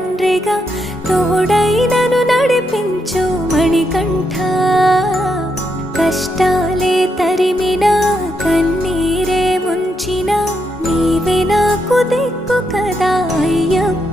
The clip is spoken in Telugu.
తండ్రిగా తోడై నన్ను నడిపించు మణికంఠ. కష్టాలే తరిమినా కన్నీరే ముంచిన నీవే నాకు దిక్కు కదా అయ్యప్ప.